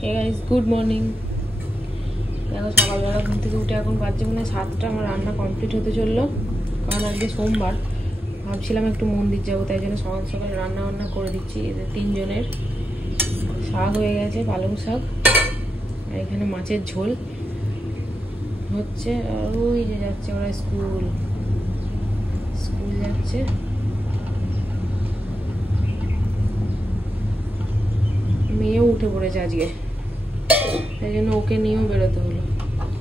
Hey guys, good morning. দেখো সকালবেলা ঘুম থেকে উঠে এখন বাজছে মানে 7টা। আমার রান্না কমপ্লিট হতে চললো, কারণ আজকে সোমবার। ভাবছিলাম একটু মন্দির যাবো, তাই জন্য সকাল সকাল রান্না বান্না করে দিচ্ছি। এদের 3 জনের শাক হয়ে গেছে, পালং শাক, আর এখানে মাছের ঝোল হচ্ছে। আর ওই যে যাচ্ছে ওরা স্কুল যাচ্ছে। মেয়েও উঠে পড়েছে আজকে, তাই জন্য ওকে নিয়েও বেরোতে হলো।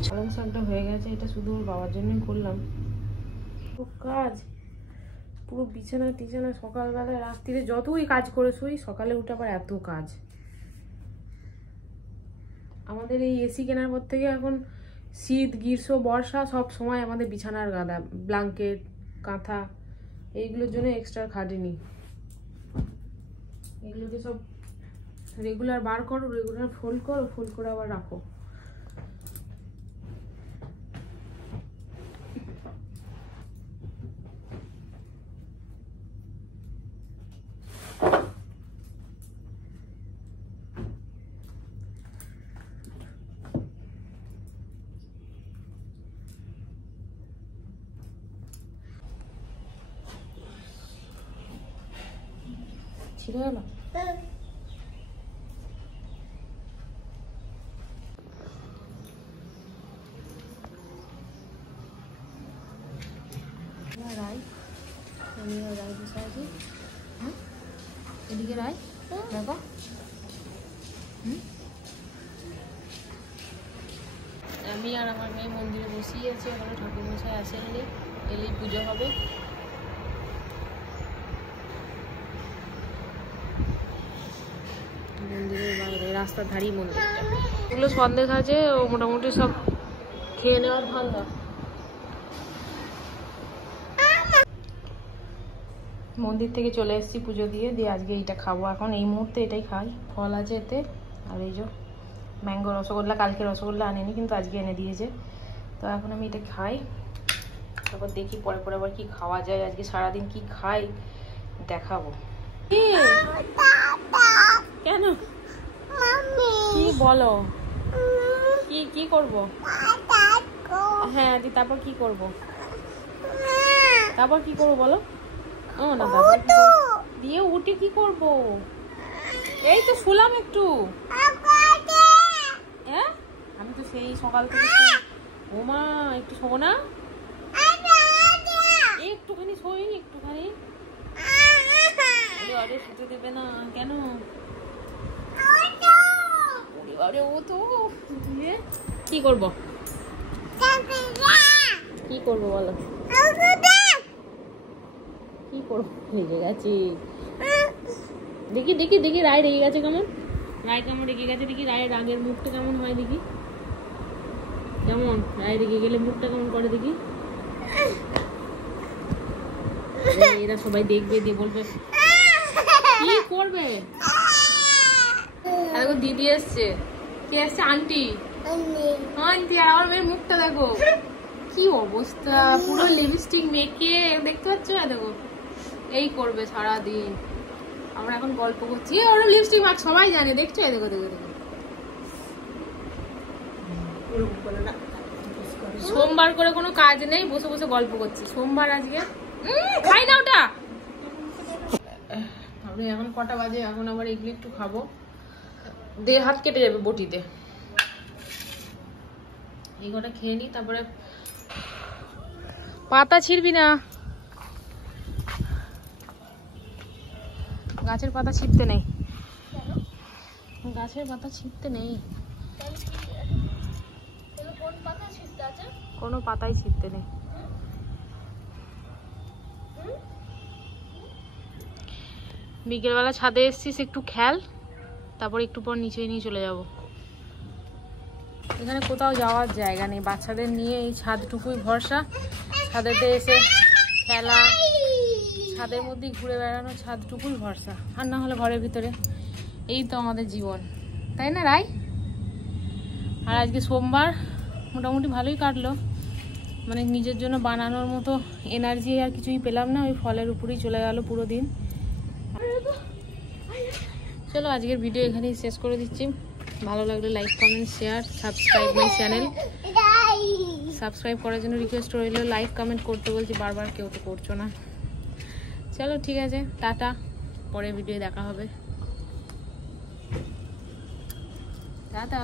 পালং শাকটা হয়ে গেছে, এটা শুধু ওর বাবার জন্যই করলাম। খুব কাজ, পুরো বিছানা টিছানা, সকালবেলায় রাত্রিরে যতই কাজ করে শুই, সকালে উঠে আবার এত কাজ। আমাদের এই এসি কেনার পর থেকে এখন শীত, গ্রীষ্ম, বর্ষা সব সময় আমাদের বিছানার গাদা, ব্ল্যাঙ্কেট, কাঁথা, এইগুলোর জন্য এক্সট্রা খাটিনি। এগুলোকে সব রেগুলার বার করো, রেগুলার ফোল্ড করো, ফোল্ড করে আবার রাখো। ছিঁড়ে গেল। রাই, আমি রাই বসে আছি। হ্যাঁ, এদিকে রাই, দেখো। আমি আর আমার মেয়ে মন্দিরে বসেই আছি, এখনো ঠাকুরমশাই আসেননি, এলেই পুজো হবে। মন্দিরের বাইরে রাস্তার ধারেই মন্দিরটা। এগুলো সন্দেশ আছে, ও মোটামুটি সব খেয়ে নেওয়ার ধান্দা। মন্দির থেকে চলে এসেছি পুজো দিয়ে আজকে এইটা খাবো। এখন এই মুহূর্তে এটাই খাই, ফল আছে এতে। আর এই যে ম্যাঙ্গো রসগোল্লা, কালকে রসগোল্লা আনেনি, কিন্তু আজকে এনে দিয়েছে। তো এখন আমি এটা খাই, তারপর দেখি পরে পরে আবার কি খাওয়া যায়। আজকে সারাদিন কি খাই দেখাবো। কেন, কি বলো, কি করবো? হ্যাঁ, তারপর কি করবো? তারপর কি করবো বলো? ও না, তারপর দিয়ে উঠে কি করবো? এই তো শুলাম একটু। হ্যাঁ, আমি তো সেই সকাল থেকে। ও মা, একটু শো না, একটুখানি শোই, একটুখানি। আরে শুতে দেবে না কেন? আরে ও তো কি করবো, কি করবো বলো, কি করবো? রেগে গেছে, দেখি দেখি দেখি রায় রেগে গেছে কেমন, রায় কেমন রেগে গেছে দেখি। রায়ের রাগের মুখটা কেমন হয় দেখি, কেমন রায় রেগে গেলে মুখটা কেমন করে দেখি। এরা সবাই দেখবে, দিয়ে বলবে কি করবে। দেখো দিদি এসছে, কে এসছে? Aunty, aunty. আর আমার মেয়ের মুখটা দেখো কি অবস্থা, পুরো লিপস্টিক মেখে, দেখতে পাচ্ছ? দেখো এই করবে সারাদিন। আমরা এখন গল্প করছি, ওর লিপস্টিক মাখ সবাই জানে, দেখছো? দেখো দেখো দেখো। সোমবার করে কোনো কাজ নেই, বসে বসে গল্প করছি। সোমবার আজকে, খাই না ওটা। আমি এখন কটা বাজে, এখন আবার এগুলো একটু খাবো, দিয়ে হাত কেটে যাবে বটিতে। এই কটা খেয়ে নি, তারপরে পাতা ছিঁড়বি না, গাছের পাতা ছিঁড়তে নেই, গাছের পাতা ছিঁড়তে নেই, কোনো পাতাই ছিঁড়তে নেই। বিকেলবেলা ছাদে এসছিস একটু খেল, তারপর একটু পর নিচে নিয়ে চলে যাব। এখানে কোথাও যাওয়ার জায়গা নেই, বাচ্চাদের নিয়ে এই ছাদটুকুই ভরসা। ছাদেতে এসে খেলা, ছাদের মধ্যেই ঘুরে বেড়ানো, ছাদটুকুই ভরসা। আর না হলে ঘরের ভিতরে। এই তো আমাদের জীবন, তাই না রাই? আর আজকে সোমবার মোটামুটি ভালোই কাটলো, মানে নিজের জন্য বানানোর মতো এনার্জি আর কিছুই পেলাম না। ওই ফলের উপরেই চলে গেল পুরো দিন। চলো আজকের ভিডিও এখানেই শেষ করে দিচ্ছি। ভালো লাগলে like comment share subscribe my channel. Subscribe করার জন্য রিকোয়েস্ট রইল, লাইক কমেন্ট করতে বলছি বারবার, কেউ তো করছো না। চলো ঠিক আছে, টাটা, পরের ভিডিও দেখা হবে। টাটা।